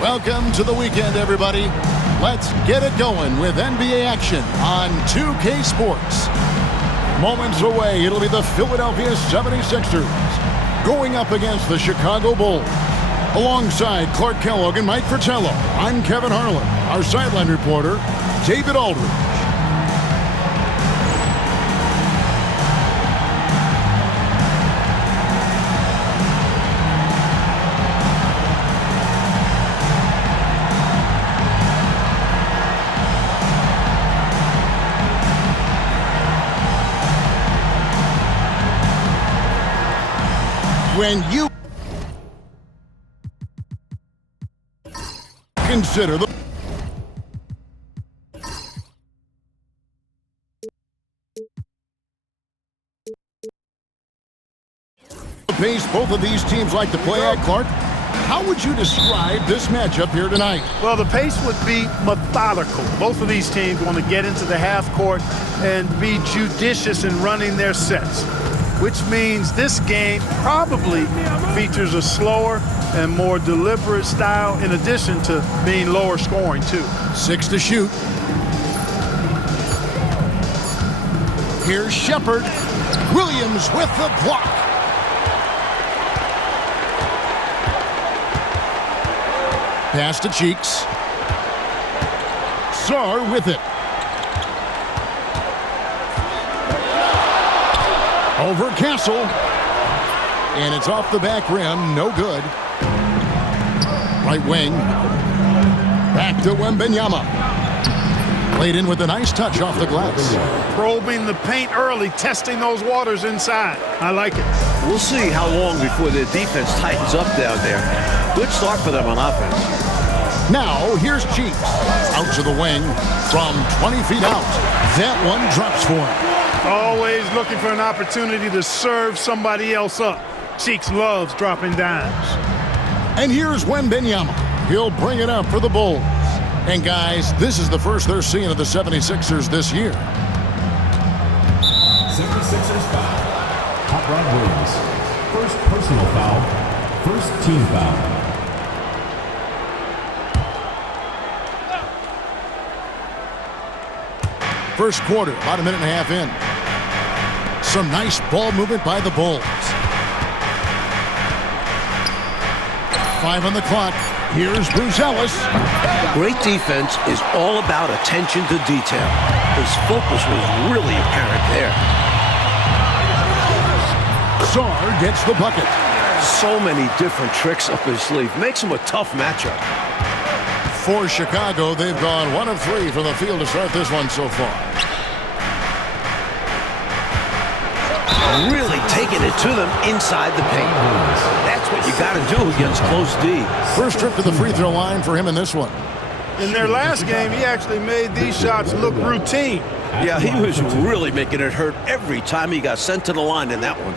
Welcome to the weekend, everybody. Let's get it going with NBA action on 2K Sports. Moments away, it'll be the Philadelphia 76ers going up against the Chicago Bulls. Alongside Clark Kellogg and Mike Fratello, I'm Kevin Harlan. Our sideline reporter, David Aldridge. When you consider the pace both of these teams like to play at, Clark, how would you describe this matchup here tonight? Well, the pace would be methodical. Both of these teams want to get into the half court and be judicious in running their sets, which means this game probably features a slower and more deliberate style in addition to being lower scoring, too. 6 to shoot. Here's Shepard. Williams with the block. Pass to Cheeks. Sarr with it. Over Castle. And it's off the back rim. No good. Right wing. Back to Wembanyama. Played in with a nice touch off the glass. Probing the paint early, testing those waters inside. I like it. We'll see how long before their defense tightens up down there. Good start for them on offense. Now, here's Cheeks. Out to the wing from 20 feet out. That one drops for him. Always looking for an opportunity to serve somebody else up. Cheeks loves dropping dimes. And here's Wembanyama. He'll bring it up for the Bulls. And guys, this is the first they're seeing of the 76ers this year. 76ers foul. Hot Rod Williams. First personal foul. First team foul. First quarter, about a minute and a half in. Some nice ball movement by the Bulls. 5 on the clock. Here's Bruce Ellis. Great defense is all about attention to detail. His focus was really apparent there. Sarr gets the bucket. So many different tricks up his sleeve. Makes him a tough matchup. For Chicago, they've gone 1 of 3 from the field to start this one so far. Really taking it to them inside the paint. That's what you got to do against close D. First trip to the free throw line for him in this one. In their last game, he actually made these shots look routine. Yeah, he was really making it hurt every time he got sent to the line in that one.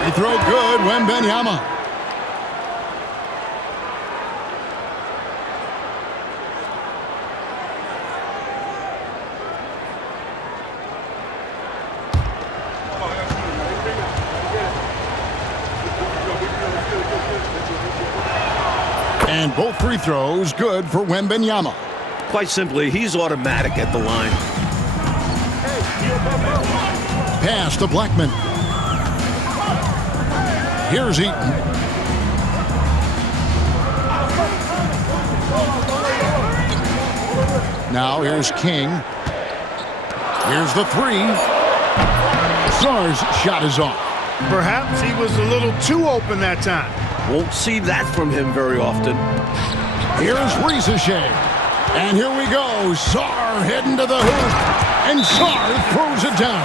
Free throw good, Wembanyama. And both free throws good for Wembanyama. Quite simply, he's automatic at the line. Pass to Blackman. Here's Eaton. Now here's King. Here's the 3. Sarr's shot is off. Perhaps he was a little too open that time. Won't see that from him very often. Here's Ricochet. And here we go. Sarr heading to the hoop. And Sarr throws it down.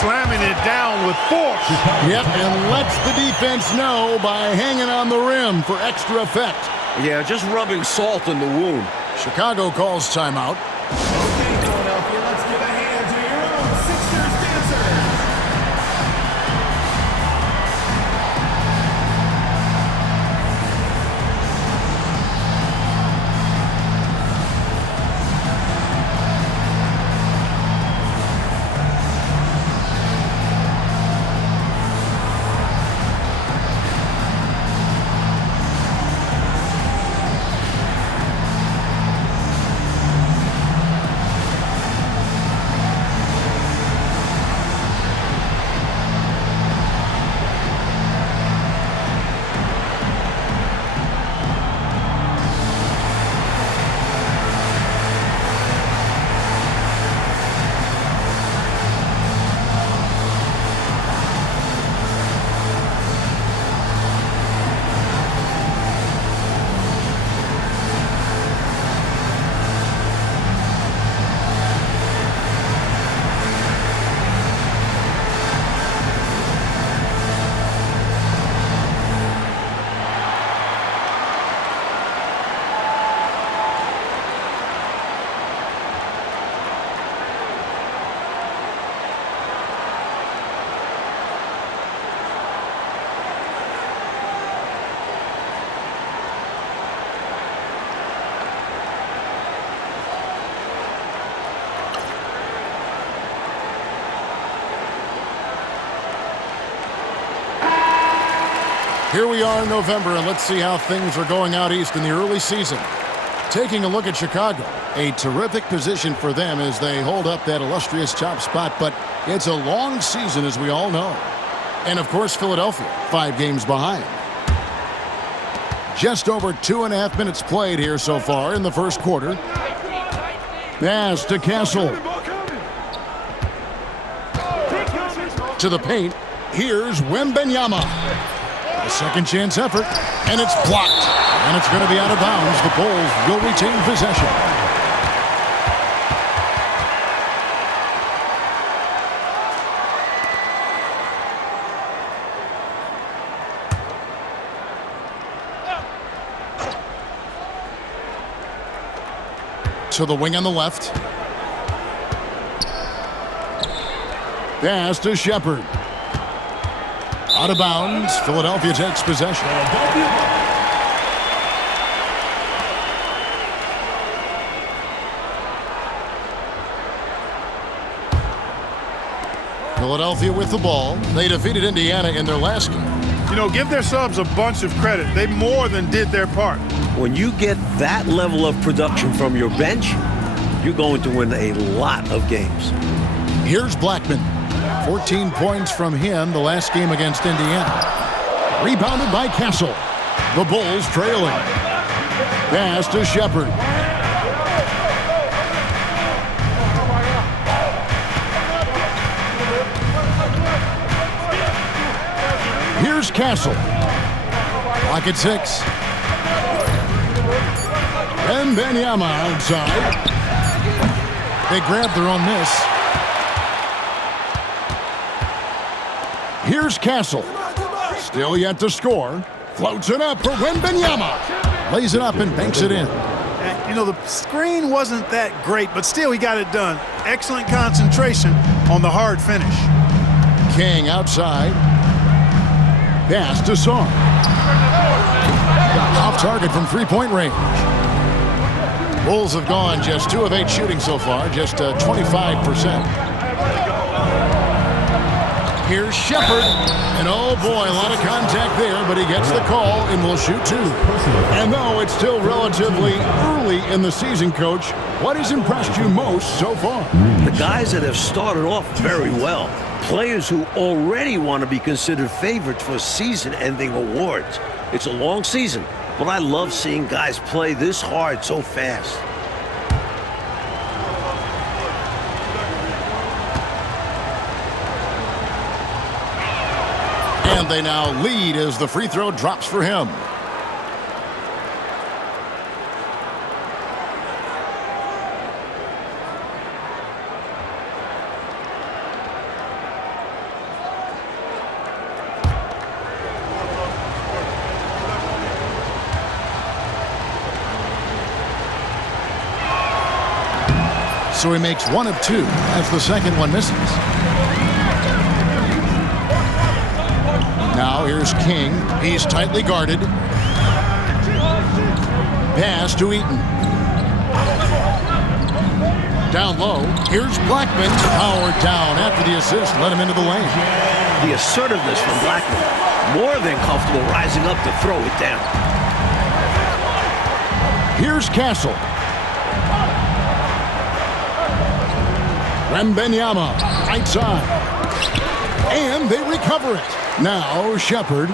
Slamming it down with force. Yep, and lets the defense know by hanging on the rim for extra effect. Yeah, just rubbing salt in the wound. Chicago calls timeout. Okay, Philadelphia, let's give a hand to your own Sixers dancers. Here we are in November, and let's see how things are going out east in the early season. Taking a look at Chicago, a terrific position for them as they hold up that illustrious top spot, but it's a long season, as we all know. And, of course, Philadelphia, 5 games behind. Just over 2.5 minutes played here so far in the first quarter. Pass to Castle. To the paint. Here's Wembanyama. A second chance effort, and it's blocked. And it's going to be out of bounds. The Bulls will retain possession. To the wing on the left. Pass to Shepherd. Out of bounds. Philadelphia takes possession. Philadelphia with the ball. They defeated Indiana in their last game. You know, give their subs a bunch of credit. They more than did their part. When you get that level of production from your bench, you're going to win a lot of games. Here's Blackman. 14 points from him the last game against Indiana. Rebounded by Castle. The Bulls trailing. Pass to Shepherd. Here's Castle. Clock at 6. Wembanyama outside. They grabbed their own miss. Here's Castle. Still yet to score. Floats it up for Wembanyama. Lays it up and banks it in. And, you know, the screen wasn't that great, but still he got it done. Excellent concentration on the hard finish. King outside. Pass to Sarr. Off target from three-point range. Bulls have gone just 2 of 8 shooting so far, just 25%. Here's Shepherd, and oh boy, a lot of contact there, but he gets the call and will shoot 2. And though it's still relatively early in the season, Coach, what has impressed you most so far? The guys that have started off very well. Players who already want to be considered favorites for season-ending awards. It's a long season, but I love seeing guys play this hard so fast. And they now lead as the free throw drops for him. So he makes 1 of 2 as the second one misses. Now here's King. He's tightly guarded. Pass to Eaton. Down low. Here's Blackman. Powered down after the assist. Let him into the lane. The assertiveness from Blackman. More than comfortable rising up to throw it down. Here's Castle. Wembanyama, right side. And they recover it. Now Shepherd.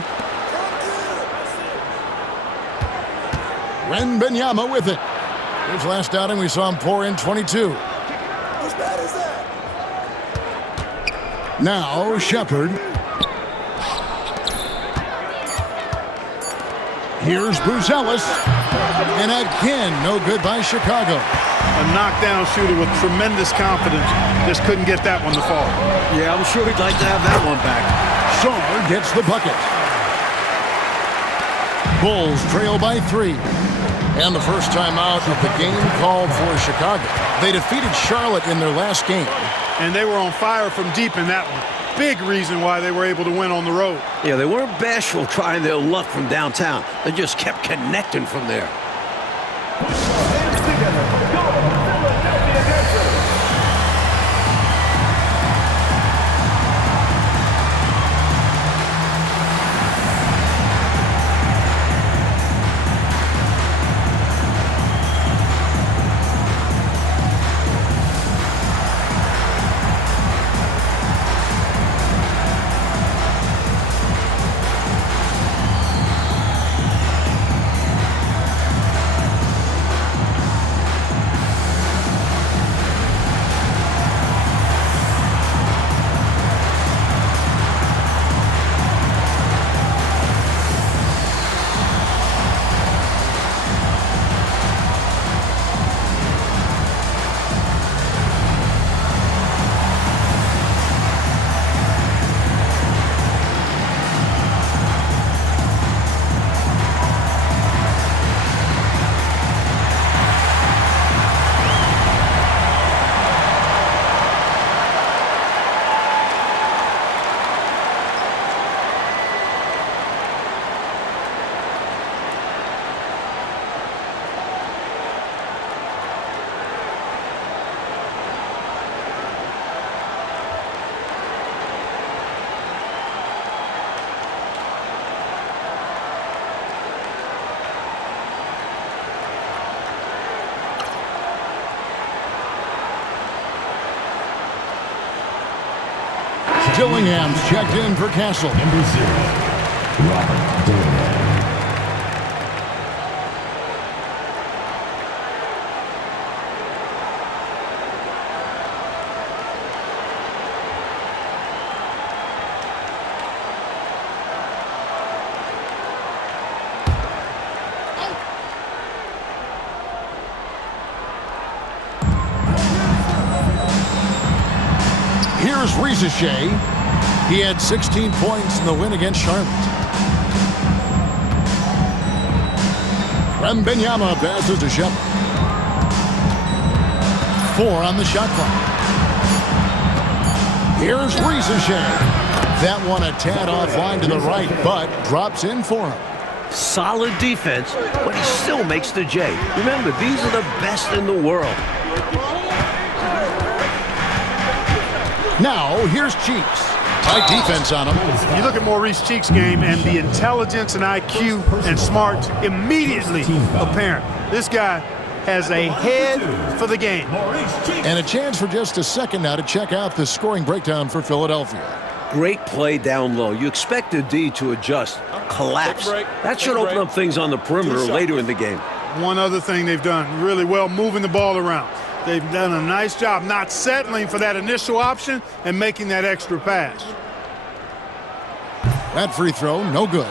Wembanyama with it. His last outing, we saw him pour in 22. Whose bat is that? Now Shepherd. Here's Buzelis. And again, no good by Chicago. A knockdown shooter with tremendous confidence. Just couldn't get that one to fall. Yeah, I'm sure he'd like to have that one back. Sarr gets the bucket. Bulls trail by 3. And the first time out of the game called for Chicago. They defeated Charlotte in their last game. And they were on fire from deep in that one. Big reason why they were able to win on the road. Yeah, they weren't bashful trying their luck from downtown. They just kept connecting from there. Dillingham's checked in for Castle. Number 0, Robert Dillingham. Here's Ricochet. He had 16 points in the win against Charlotte. Wembanyama passes to Shepard. 4 on the shot clock. Here's Ricochet. That one a tad offline to the right, but drops in for him. Solid defense, but he still makes the J. Remember, these are the best in the world. Now, here's Cheeks. Tight defense on him. You look at Maurice Cheeks' game, and the intelligence and IQ and smarts immediately apparent. This guy has a head for the game. And a chance for just a second now to check out the scoring breakdown for Philadelphia. Great play down low. You expect the D to adjust, collapse. That should open up things on the perimeter later in the game. One other thing they've done really well, moving the ball around. They've done a nice job not settling for that initial option and making that extra pass. That free throw, no good.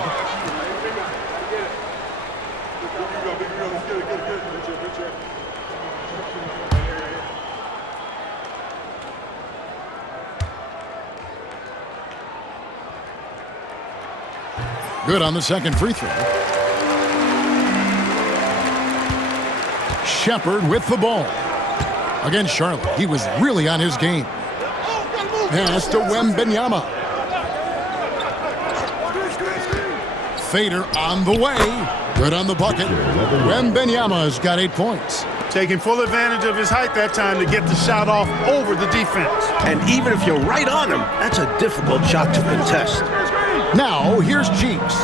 Good on the second free throw. Shepard with the ball. Against Charlotte, he was really on his game. Pass to Wembanyama. Fader on the way. Good on the bucket. Wembanyama's got 8 points. Taking full advantage of his height that time to get the shot off over the defense. And even if you're right on him, that's a difficult shot to contest. Now, here's Cheeks.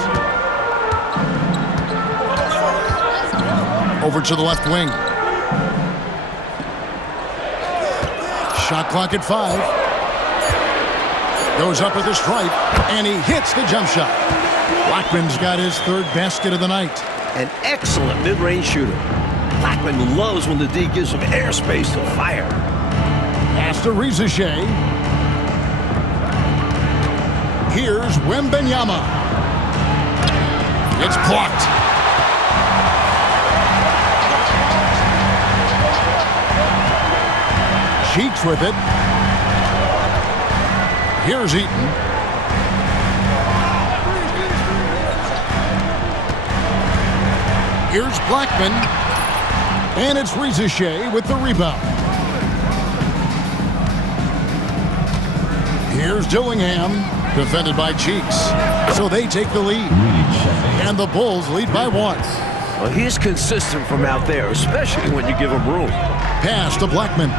Over to the left wing. Shot clock at 5. Goes up with a stripe, and he hits the jump shot. Blackman's got his 3rd basket of the night. An excellent mid-range shooter. Blackman loves when the D gives him airspace to fire. Pass to Ricochet. Here's Wembanyama. It's blocked. Cheeks with it. Here's Eaton. Here's Blackman. And it's Ricochet with the rebound. Here's Dillingham, defended by Cheeks. So they take the lead. And the Bulls lead by 1. Well, he's consistent from out there, especially when you give him room. Pass to Blackman.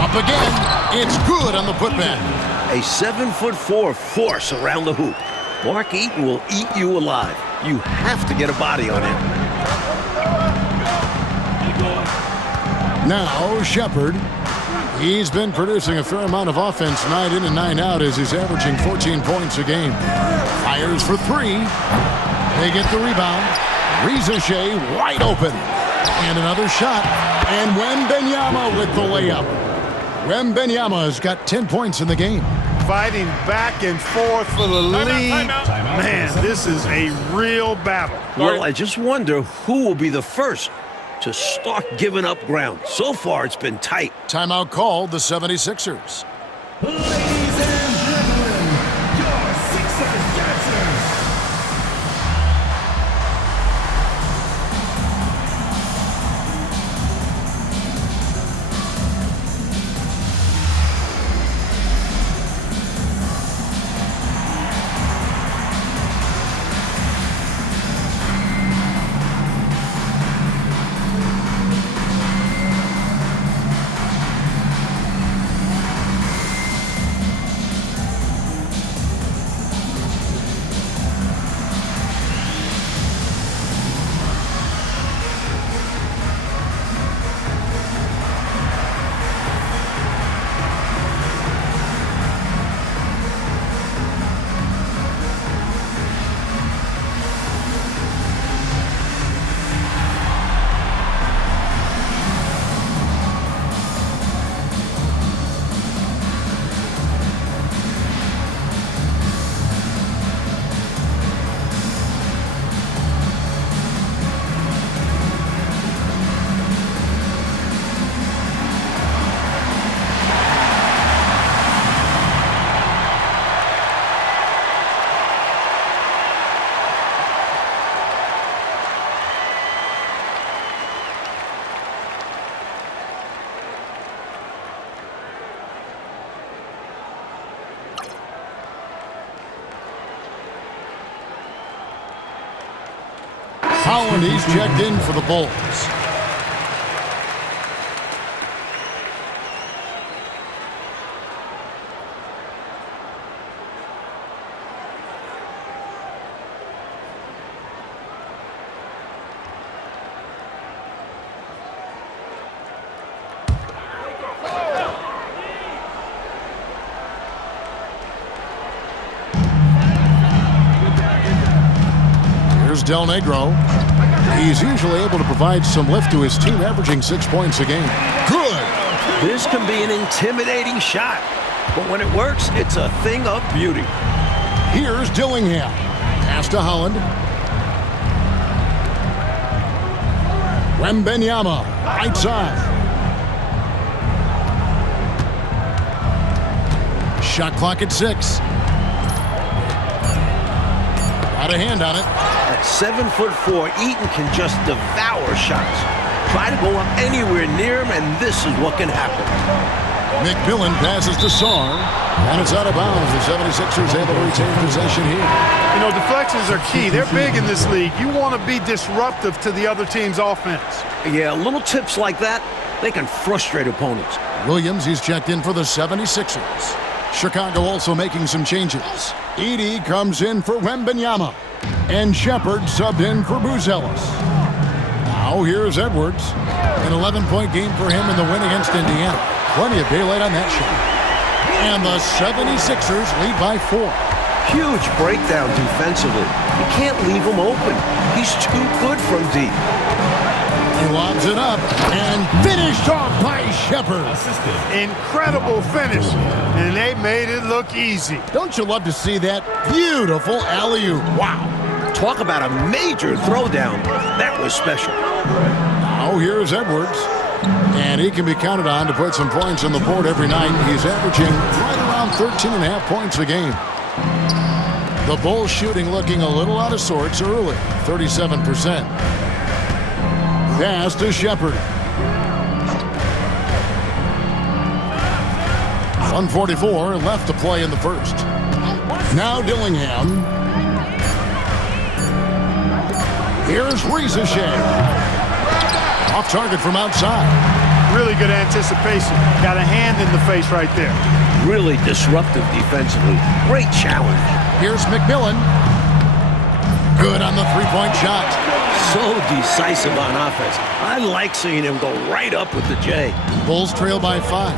Up again. It's good on the putback. A 7'4" force around the hoop. Mark Eaton will eat you alive. You have to get a body on him. Now, Shepard. He's been producing a fair amount of offense night in and night out as he's averaging 14 points a game. Fires for 3. They get the rebound. Ricochet wide open. And another shot. And Wembanyama with the layup. Wembanyama's got 10 points in the game. Fighting back and forth for the lead. Man, this is a real battle. Well, I just wonder who will be the first to start giving up ground. So far, it's been tight. Timeout called the 76ers. Ladies and gentlemen, your Sixers dancers. Holland, he's checked in for the Bulls. Here's Del Negro. He's usually able to provide some lift to his team, averaging 6 points a game. Good. This can be an intimidating shot, but when it works, it's a thing of beauty. Here's Dillingham. Pass to Holland. Wembenyama, right side. Shot clock at 6. Got a hand on it. At 7'4", Eaton can just devour shots. Try to go up anywhere near him, and this is what can happen. McMillan passes to Sarr, and it's out of bounds. The 76ers able to retain possession here. You know, deflections are key. They're big in this league. You want to be disruptive to the other team's offense. Yeah, little tips like that, they can frustrate opponents. Williams, he's checked in for the 76ers. Chicago also making some changes. Edey comes in for Wembenyama, and Shepard subbed in for Buzelis. Now here's Edwards. An 11-point game for him in the win against Indiana. Plenty of daylight on that shot. And the 76ers lead by 4. Huge breakdown defensively. You can't leave him open. He's too good from deep. He lobs it up and finished off by Shepard. Incredible finish, and they made it look easy. Don't you love to see that? Beautiful alley-oop. Wow. Talk about a major throwdown. That was special. Now here's Edwards. And he can be counted on to put some points on the board every night. He's averaging right around 13.5 points a game. The Bulls shooting looking a little out of sorts early, 37%. Pass to Shepard. 1:44 left to play in the first. Now Dillingham. Here's Riesesheim. Off target from outside. Really good anticipation. Got a hand in the face right there. Really disruptive defensively. Great challenge. Here's McMillan. Good on the three-point shot. So decisive on offense. I like seeing him go right up with the J. Bulls trail by 5.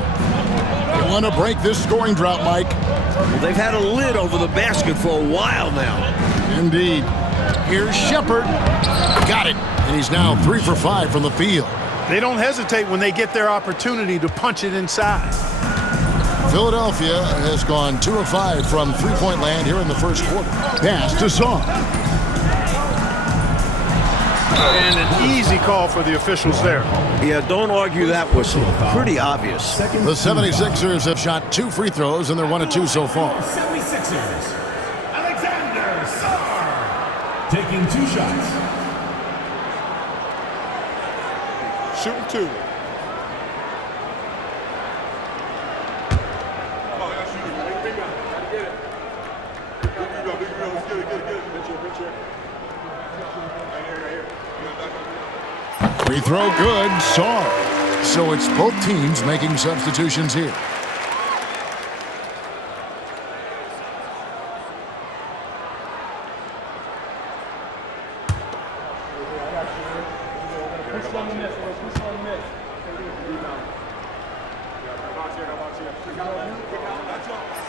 They want to break this scoring drought, Mike. Well, they've had a lid over the basket for a while now. Indeed. Here's Shepard. Got it. And he's now 3 for 5 from the field. They don't hesitate when they get their opportunity to punch it inside. Philadelphia has gone 2 of 5 from three-point land here in the first quarter. Pass to Sarr. And an easy call for the officials there. Yeah, don't argue that whistle. Pretty obvious. The 76ers have shot 2 free throws, and they're 1 of 2 so far. 76ers, Alexander Sarr, taking 2 shots. Shooting 2. Free throw good. Sarr. So it's both teams making substitutions here.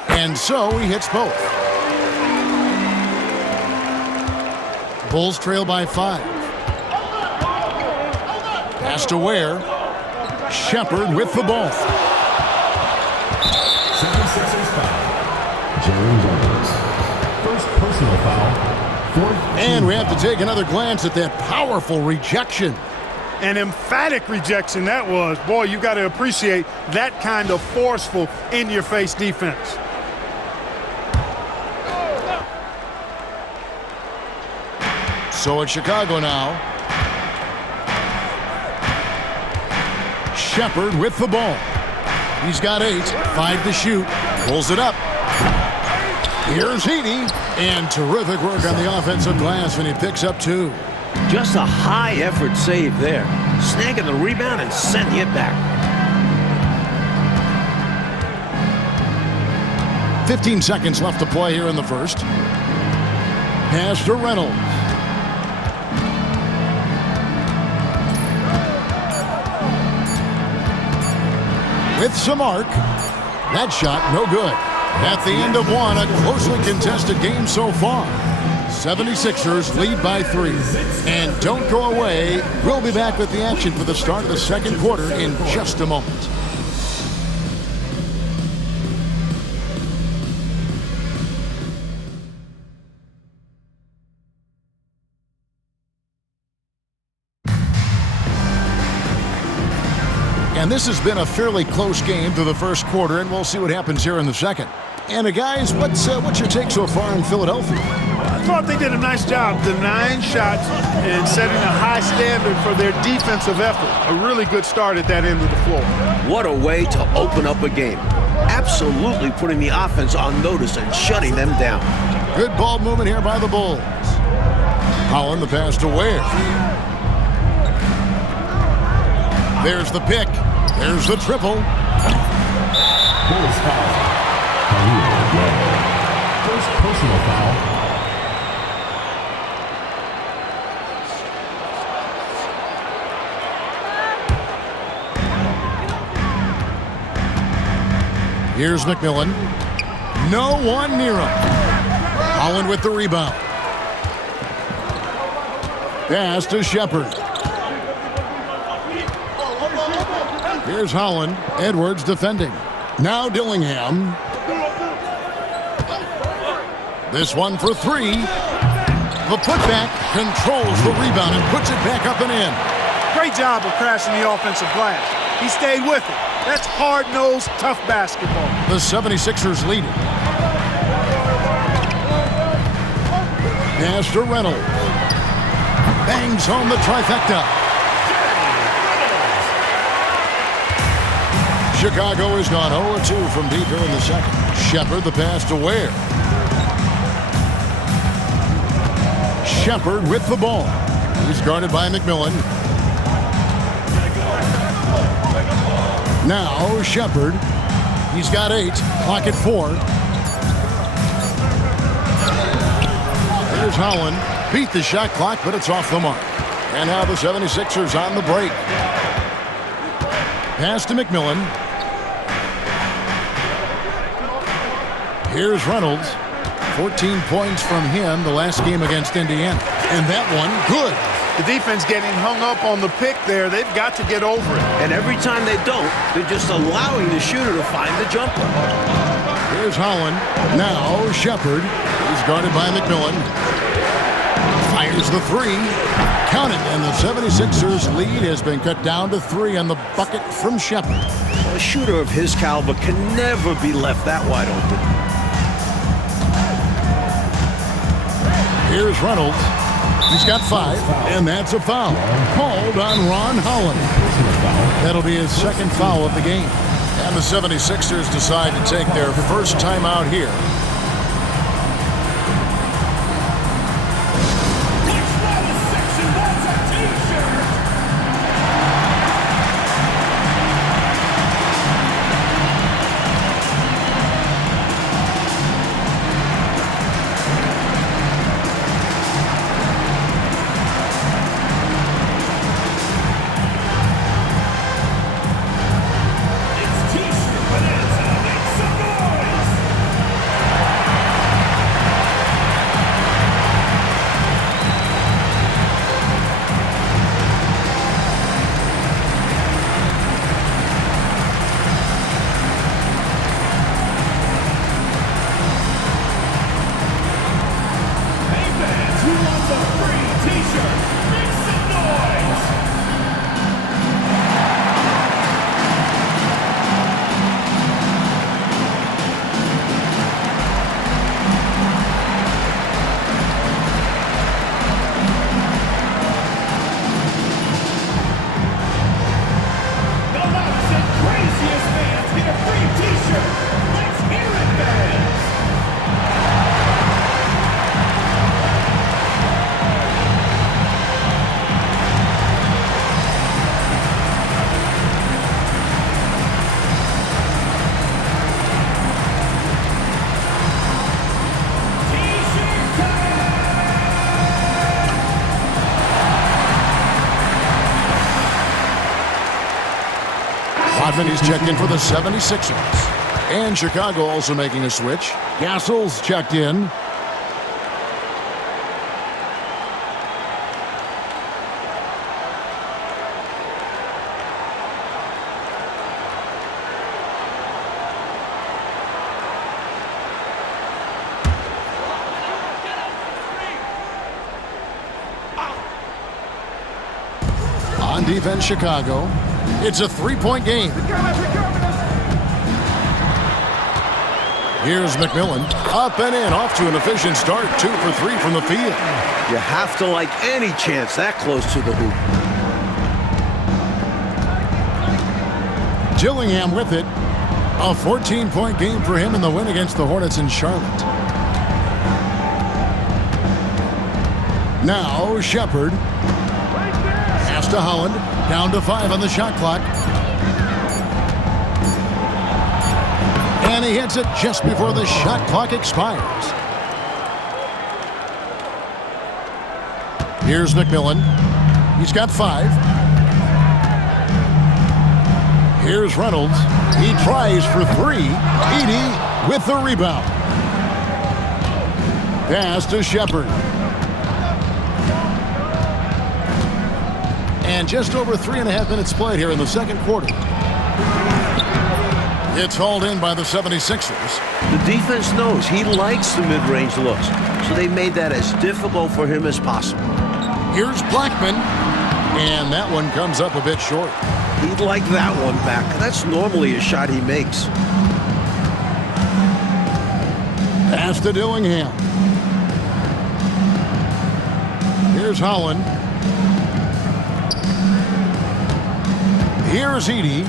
And so he hits both. Bulls trail by 5. Pass to Ware. Shepard with the ball. 76ers foul. James Edwards. First personal foul. And we have to take another glance at that powerful rejection. An emphatic rejection that was. Boy, you got to appreciate that kind of forceful, in-your-face defense. So it's Chicago now. Shepard with the ball. He's got 8, 5 to shoot. Pulls it up. Here's Edey. And terrific work on the offensive glass when he picks up 2. Just a high-effort save there. Snagging the rebound and sending it back. 15 seconds left to play here in the first. Pass to Reynolds. With some arc. That shot, no good. At the end of one, a closely contested game so far. 76ers lead by 3. And don't go away. We'll be back with the action for the start of the second quarter in just a moment. And this has been a fairly close game through the first quarter, and we'll see what happens here in the second. And guys, what's your take so far in Philadelphia? I thought they did a nice job denying shots and setting a high standard for their defensive effort. A really good start at that end of the floor. What a way to open up a game. Absolutely putting the offense on notice and shutting them down. Good ball movement here by the Bulls. Holland, the pass to Ware. There's the pick. There's the triple. Bulls foul. First personal foul. Here's McMillan. No one near him. Holland with the rebound. Pass to Shepard. Here's Holland. Edwards defending. Now Dillingham. This one for 3. The putback controls the rebound and puts it back up and in. Great job of crashing the offensive glass. He stayed with it. That's hard-nosed, tough basketball. The 76ers lead it. Pass to Reynolds. Bangs home the trifecta. Chicago has gone 0-2 from deep here in the second. Shepard, the pass to Ware. Shepard with the ball. He's guarded by McMillan. Now Shepard. He's got 8. Clock at 4. Here's Holland. Beat the shot clock, but it's off the mark. And now the 76ers on the break. Pass to McMillan. Here's Reynolds. 14 points from him the last game against Indiana. And that one, good. The defense getting hung up on the pick there. They've got to get over it. And every time they don't, they're just allowing the shooter to find the jumper. Here's Holland. Now Shepard. He's guarded by McMillan. Fires the 3. Count it. And the 76ers lead has been cut down to 3 on the bucket from Shepard. A shooter of his caliber can never be left that wide open. Here's Reynolds. He's got 5, and that's a foul. Called on Ron Holland. That'll be his second foul of the game. And the 76ers decide to take their first timeout here. Rodman, he's checked in for the 76ers. And Chicago also making a switch. Gassol's checked in. On defense, Chicago. It's a three-point game. Here's McMillan. Up and in, off to an efficient start. 2 for 3 from the field. You have to like any chance that close to the hoop. Gillingham with it. A 14-point game for him in the win against the Hornets in Charlotte. Now Shepard. Pass to Holland. Down to 5 on the shot clock. And he hits it just before the shot clock expires. Here's McMillan. He's got 5. Here's Reynolds. He tries for 3. Edey with the rebound. Pass to Shepard. And just over 3.5 minutes played here in the second quarter. It's hauled in by the 76ers. The defense knows he likes the mid-range looks, so they made that as difficult for him as possible. Here's Blackman. And that one comes up a bit short. He'd like that one back. That's normally a shot he makes. Pass to Dillingham. Here's Holland. Here's Edey.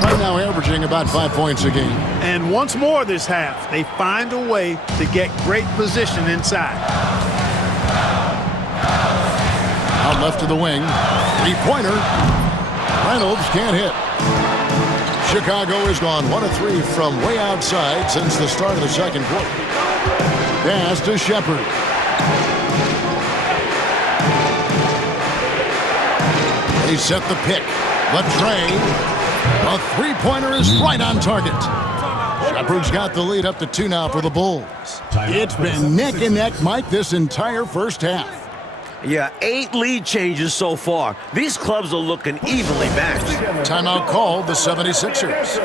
Right now averaging about 5 points a game. And once more this half, they find a way to get great position inside. Out left to the wing. Three-pointer. Reynolds can't hit. Chicago has gone 1 of 3 from way outside since the start of the second quarter. Pass to Shepard. They set the pick. Latrey. A three-pointer is right on target. Shepard's got the lead up to 2 now for the Bulls. It's been neck and neck, Mike, this entire first half. Yeah, 8 lead changes so far. These clubs are looking evenly matched. Timeout called the 76ers.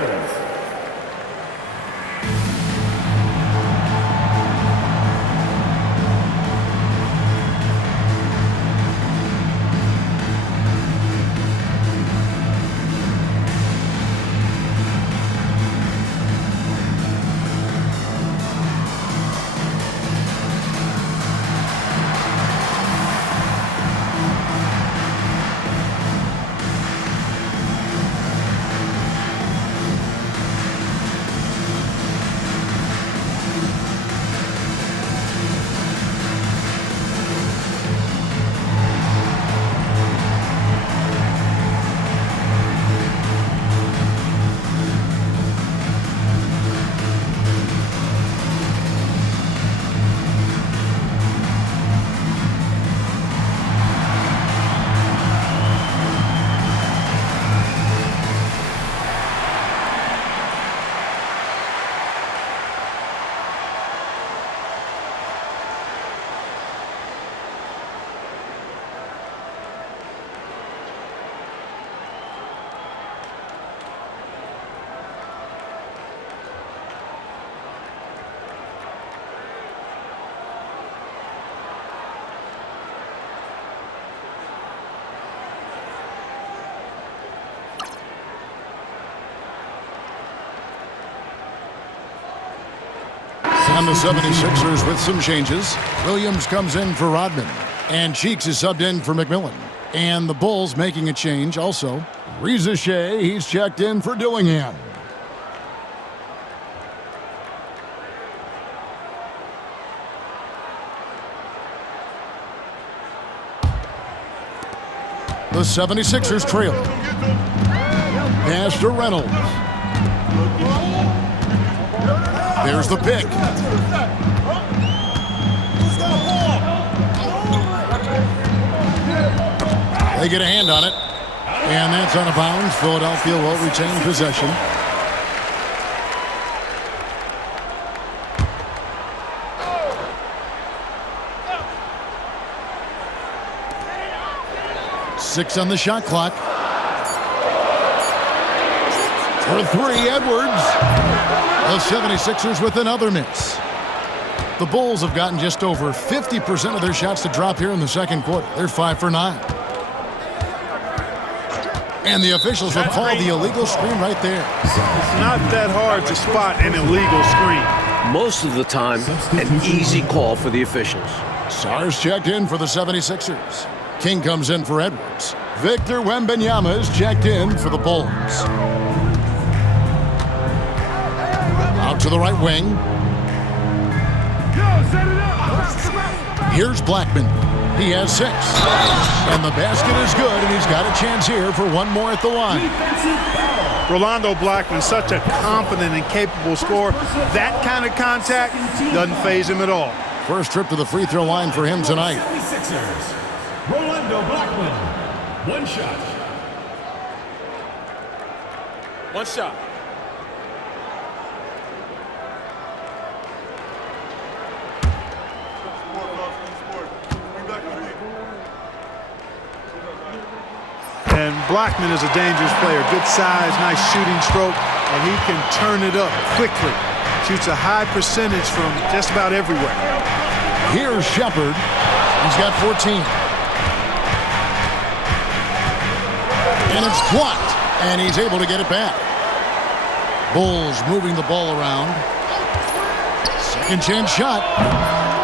And the 76ers with some changes. Williams comes in for Rodman. And Cheeks is subbed in for McMillan. And the Bulls making a change also. Reza Shea, he's checked in for Dillingham. The 76ers trail. Pass to Reynolds. There's the pick. They get a hand on it. And that's out of bounds. Philadelphia will retain possession. Six on the shot clock. For three, Edwards. The 76ers with another miss. The Bulls have gotten just over 50% of their shots to drop here in the second quarter. They're 5 for 9. And the officials have called the illegal screen right there. It's not that hard to spot an illegal screen. Most of the time, an easy call for the officials. Sarr's checked in for the 76ers. King comes in for Edwards. Victor Wembanyama is checked in for the Bulls. Out to the right wing. Here's Blackman. He has 6. And the basket is good, and he's got a chance here for one more at the line. Rolando Blackman, such a confident and capable scorer. That kind of contact doesn't faze him at all. First trip to the free throw line for him tonight. 76ers, Rolando Blackman. One shot. One shot. And Blackman is a dangerous player. Good size, nice shooting stroke, and he can turn it up quickly. Shoots a high percentage from just about everywhere. Here's Shepard. He's got 14. And it's blocked, and he's able to get it back. Bulls moving the ball around. Second chance shot.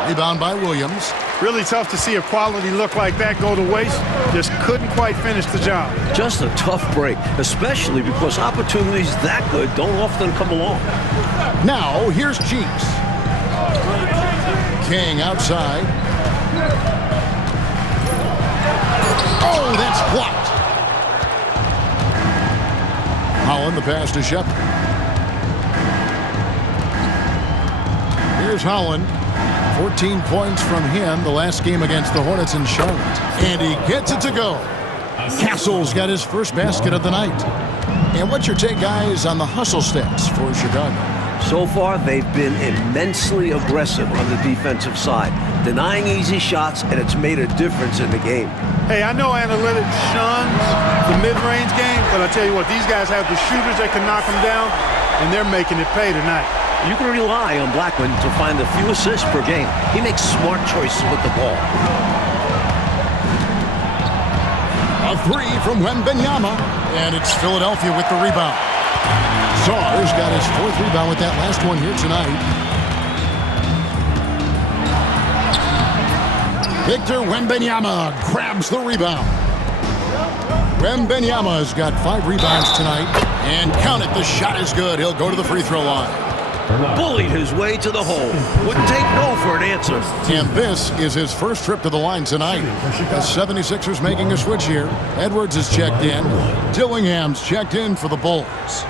Rebound by Williams. Really tough to see a quality look like that go to waste. Just couldn't quite finish the job. Just a tough break, especially because opportunities that good don't often come along. Now, here's Cheeks. King outside. Oh, that's blocked. Holland, the pass to Shepard. Here's Holland. 14 points from him the last game against the Hornets in Charlotte. And he gets it to go. Castle's got his first basket of the night. And what's your take, guys, on the hustle stats for Chicago? So far, they've been immensely aggressive on the defensive side, denying easy shots, and it's made a difference in the game. Hey, I know analytics shuns the mid-range game, but I tell you what, these guys have the shooters that can knock them down, and they're making it pay tonight. You can rely on Blackman to find a few assists per game. He makes smart choices with the ball. A three from Wembanyama, and it's Philadelphia with the rebound. Sarr's got his 4th rebound with that last one here tonight. Victor Wembanyama grabs the rebound. Wembanyama's got 5 rebounds tonight, and count it, the shot is good. He'll go to the free throw line. Bullied his way to the hole. Wouldn't take no for an answer. And this is his first trip to the line tonight. The 76ers making a switch here. Edwards is checked in. Dillingham's checked in for the Bulls.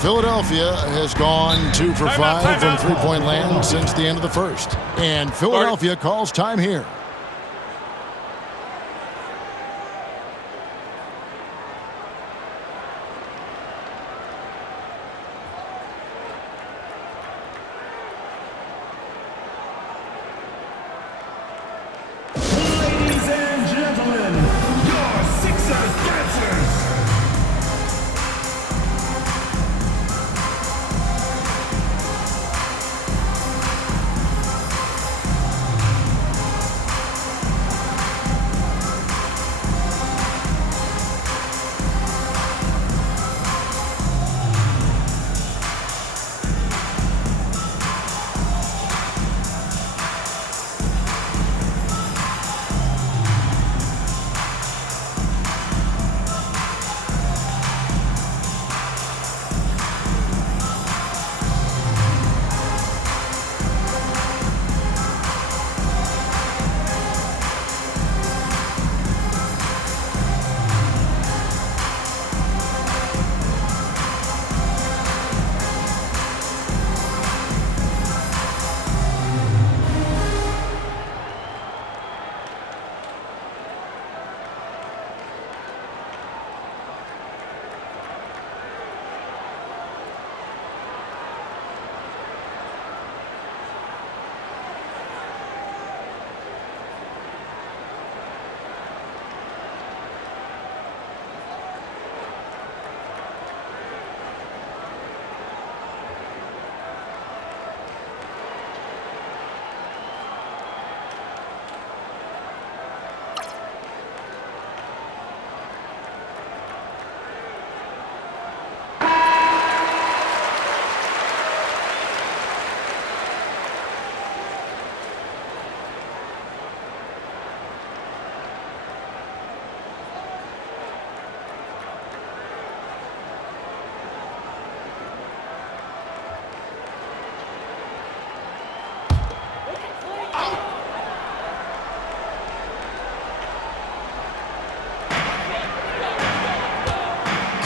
Philadelphia has gone 2 for 5 from three-point land since the end of the first. And Philadelphia calls time here. Ladies and gentlemen, your Sixers dancers.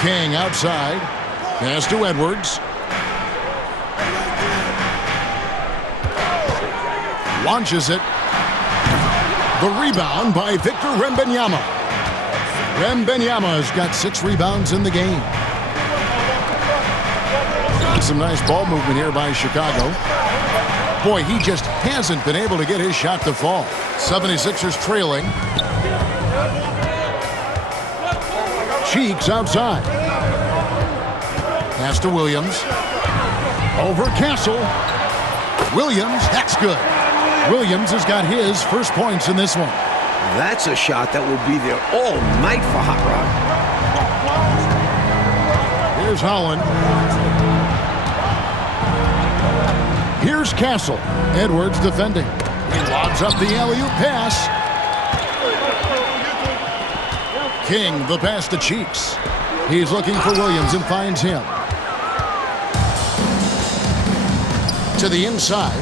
King outside. Pass to Edwards. Launches it. The rebound by Victor Wembanyama. Wembanyama's got 6 rebounds in the game. Some nice ball movement here by Chicago. Boy, he just hasn't been able to get his shot to fall. 76ers trailing. Cheeks outside. Pass to Williams. Over Castle. Williams, that's good. Williams has got his first points in this one. That's a shot that will be there all night for Hot Rod. Here's Holland. Here's Castle. Edwards defending. He lobs up the alley-oop pass. King, the pass to Cheeks. He's looking for Williams and finds him. To the inside.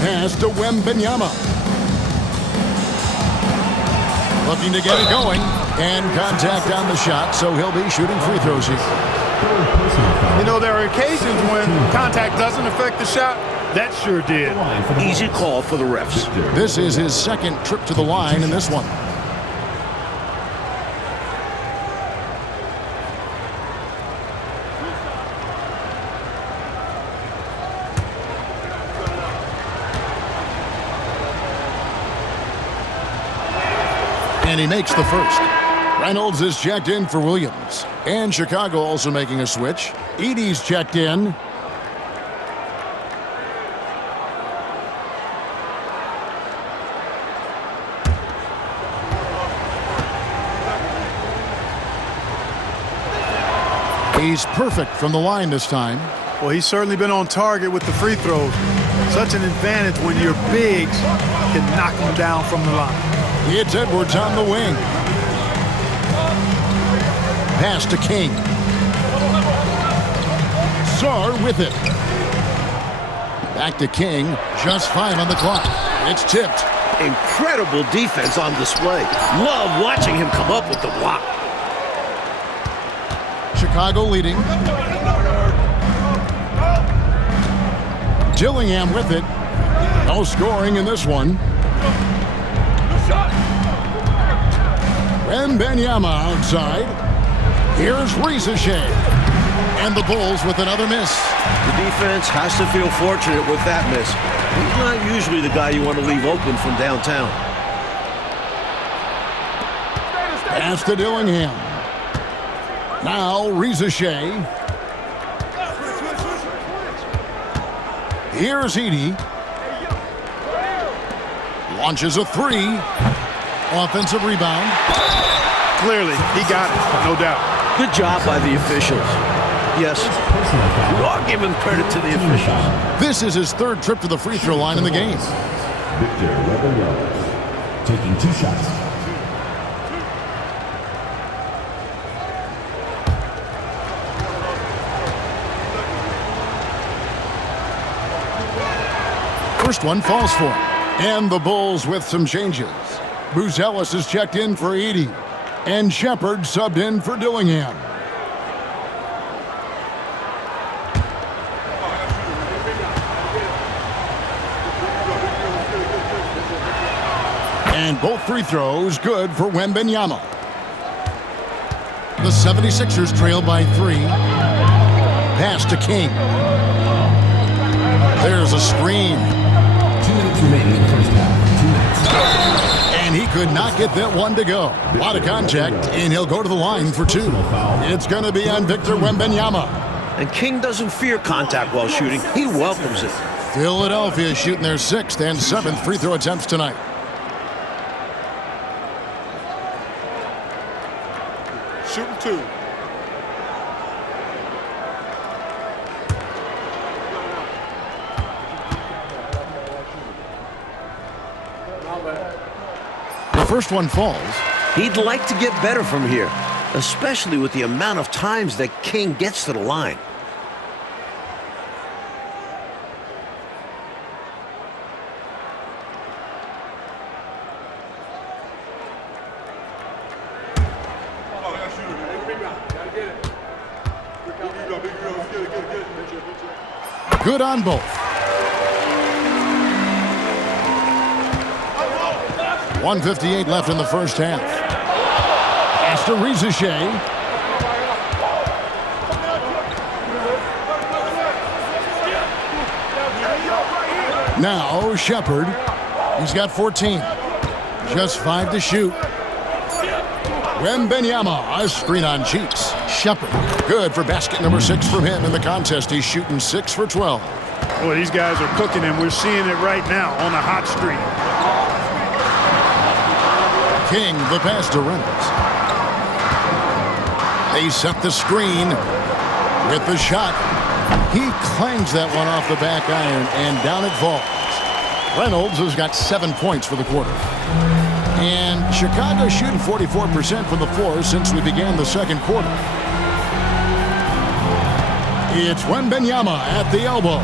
Pass to Wembanyama. Looking to get it going. And contact on the shot, so he'll be shooting free throws here. You know, there are occasions when contact doesn't affect the shot. That sure did. Easy call for the refs. This is his second trip to the line in this one. And he makes the first. Reynolds is checked in for Williams. And Chicago also making a switch. Edey's checked in. He's perfect from the line this time. Well, he's certainly been on target with the free throws. Such an advantage when your bigs can knock him down from the line. It's Edwards on the wing. Pass to King. Sarr with it. Back to King. Just 5 on the clock. It's tipped. Incredible defense on display. Love watching him come up with the block. Chicago leading. Dillingham with it. No scoring in this one. Wembanyama outside. Here's Ricochet. And the Bulls with another miss. The defense has to feel fortunate with that miss. He's not usually the guy you want to leave open from downtown. Pass to Dillingham. Now Ricochet. Here's Edey. Launches a 3. Offensive rebound. Clearly, he got it, no doubt. Good job by the officials. Yes, you are giving credit to the officials. This is his 3rd trip to the free throw line in the game. Victor Wembanyama taking 2 shots. First one falls for him. And the Bulls with some changes. Buzelis is checked in for Edey. And Shepard subbed in for Dillingham. And both free throws good for Wembanyama. The 76ers trail by 3. Pass to King. There's a screen. 2 minutes remaining in the first half. 2 minutes. And he could not get that one to go. A lot of contact, and he'll go to the line for 2. It's going to be on Victor Wembanyama. And King doesn't fear contact while shooting. He welcomes it. Philadelphia shooting their 6th and 7th free throw attempts tonight. Shooting 2. The first one falls. He'd like to get better from here, especially with the amount of times that King gets to the line. Good on both. 1:58 left in the first half. Pass to Rizachet. Now Shepard. He's got 14. Just 5 to shoot. Wembanyama, a screen on Cheeks. Shepard, good for basket number 6 from him in the contest. He's shooting 6 for 12. Boy, these guys are cooking, and we're seeing it right now on a hot streak. King, the pass to Reynolds. They set the screen with the shot. He clangs that one off the back iron, and down it falls. Reynolds has got 7 points for the quarter. And Chicago shooting 44% from the floor since we began the second quarter. It's Wembanyama at the elbow.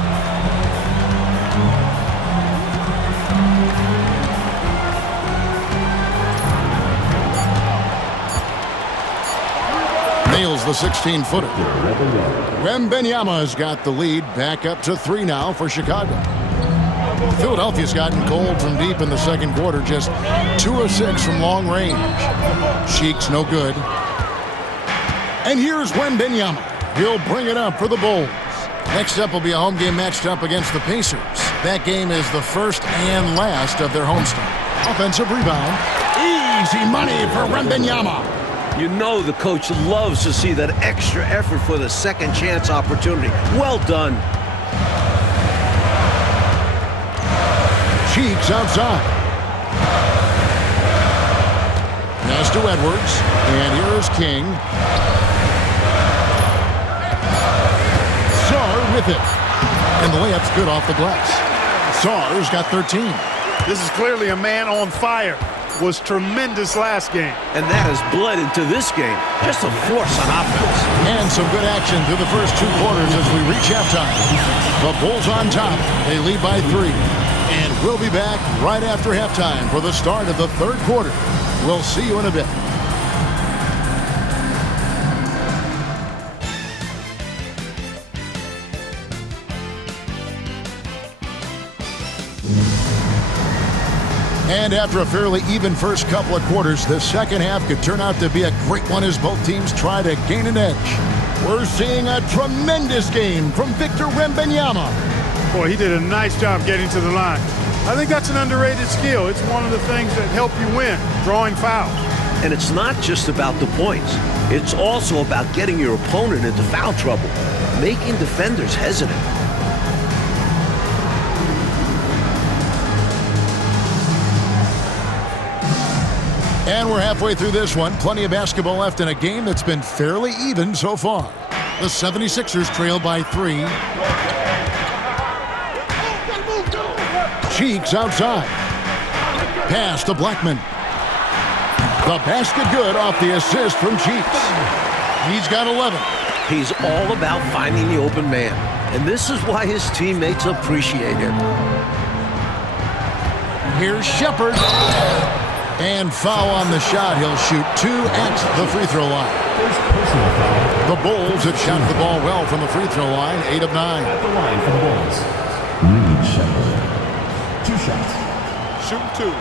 Nails the 16-footer. Wembanyama's got the lead back up to 3 now for Chicago. Philadelphia's gotten cold from deep in the second quarter, just 2 of 6 from long range. Cheeks no good. And here's Wembanyama. He'll bring it up for the Bulls. Next up will be a home game matched up against the Pacers. That game is the first and last of their homestand. Offensive rebound. Easy money for Wembanyama. You know the coach loves to see that extra effort for the second chance opportunity. Well done. Cheeks outside. Pass to Edwards. And here's King. Sarr with it. And the layup's good off the glass. Sarr's got 13. This is clearly a man on fire. Was tremendous last game. And that has bled into this game. Just a force on offense. And some good action through the first 2 quarters as we reach halftime. The Bulls on top. They lead by 3. And we'll be back right after halftime for the start of the third quarter. We'll see you in a bit. And after a fairly even first couple of quarters, the second half could turn out to be a great one as both teams try to gain an edge. We're seeing a tremendous game from Victor Wembanyama. Boy, he did a nice job getting to the line. I think that's an underrated skill. It's one of the things that help you win, drawing fouls. And it's not just about the points. It's also about getting your opponent into foul trouble, making defenders hesitant. And we're halfway through this one. Plenty of basketball left in a game that's been fairly even so far. The 76ers trail by 3. Cheeks outside. Pass to Blackman. The basket good off the assist from Cheeks. He's got 11. He's all about finding the open man. And this is why his teammates appreciate him. Here's Shepard. And foul on the shot. He'll shoot 2 at the free throw line. The Bulls have shot the ball well from the free throw line, 8 of 9. At the line for the Bulls, Reed Shepard. 2 shots. Shooting 2.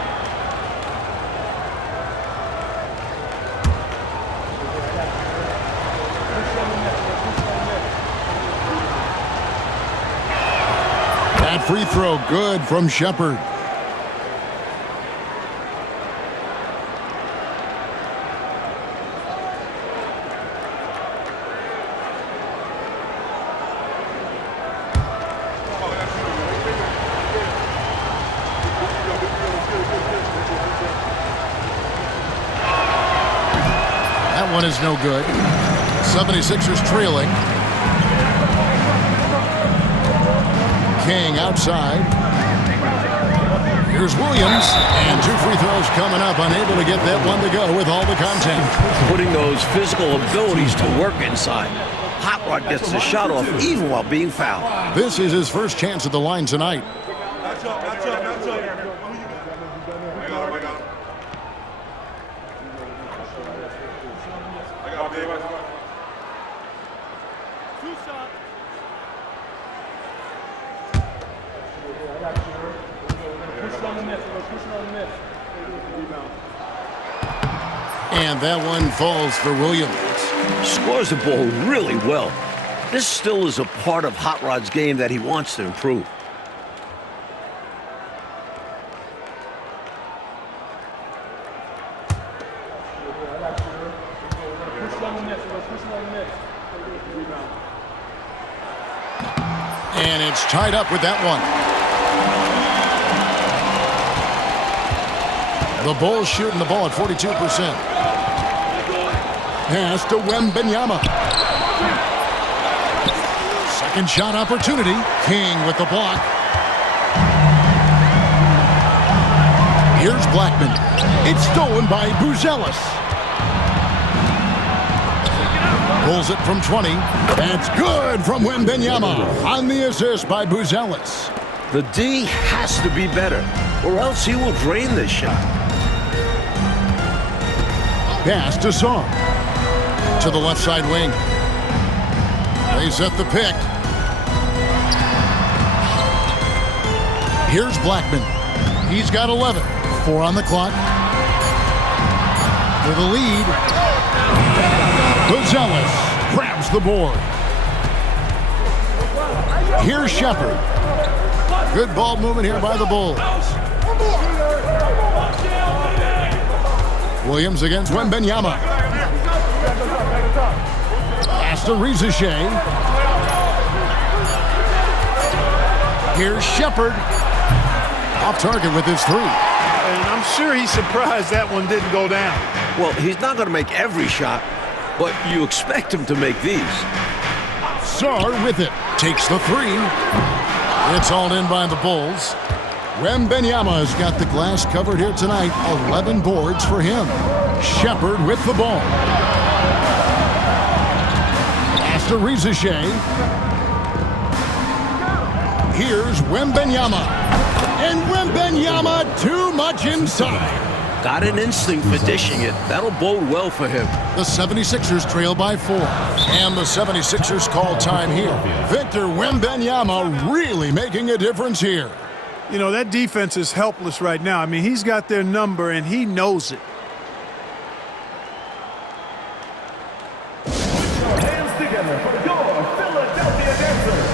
That free throw good from Shepard. One is no good. 76ers trailing. King outside. Here's Williams. And 2 free throws coming up. Unable to get that one to go with all the contact. Putting those physical abilities to work inside. Hot Rod gets the shot off even while being fouled. This is his first chance at the line tonight. And that one falls for Williams. Scores the ball really well. This still is a part of Hot Rod's game that he wants to improve. And it's tied up with that one. The Bulls shooting the ball at 42%. Pass to Wembanyama. Second shot opportunity. King with the block. Here's Blackman. It's stolen by Buzelis. Pulls it from 20. That's good from Wembanyama on the assist by Buzelis. The D has to be better, or else he will drain this shot. Pass to Sarr. To the left side wing. They set the pick. Here's Blackman. He's got 11. 4 on the clock. For the lead. Buzelis grabs the board. Here's Shepherd. Good ball movement here by the Bulls. Williams against Wembanyama. Pass to Rizeshay. Here's Shepherd. Off target with his 3. And I'm sure he's surprised that one didn't go down. Well, he's not going to make every shot, but you expect him to make these. Sarr with it. Takes the 3. It's hauled in by the Bulls. Wembanyama has got the glass covered here tonight. 11 boards for him. Shepherd with the ball. Pass to Rizeshay. Here's Wembanyama. And Wembanyama too much inside. Got an instinct for dishing it. That'll bode well for him. The 76ers trail by 4. And the 76ers call time here. Victor Wembanyama really making a difference here. You know, that defense is helpless right now. I mean, he's got their number, and he knows it. Hands together for your Philadelphia Dancers.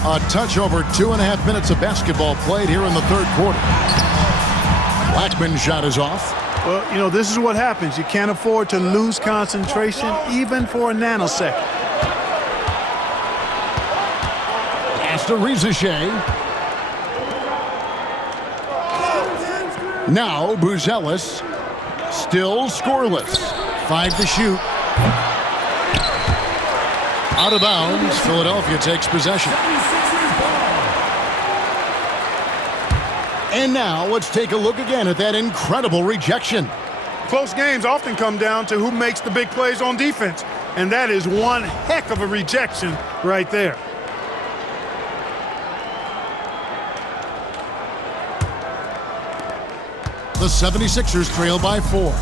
A touch over 2.5 minutes of basketball played here in the third quarter. Blackman's shot is off. Well, you know, this is what happens. You can't afford to lose concentration even for a nanosecond. Pass to Rizeshay. Now Buzelis, still scoreless. 5 to shoot. Out of bounds, Philadelphia takes possession. And now let's take a look again at that incredible rejection. Close games often come down to who makes the big plays on defense. And that is one heck of a rejection right there. The 76ers trail by 4.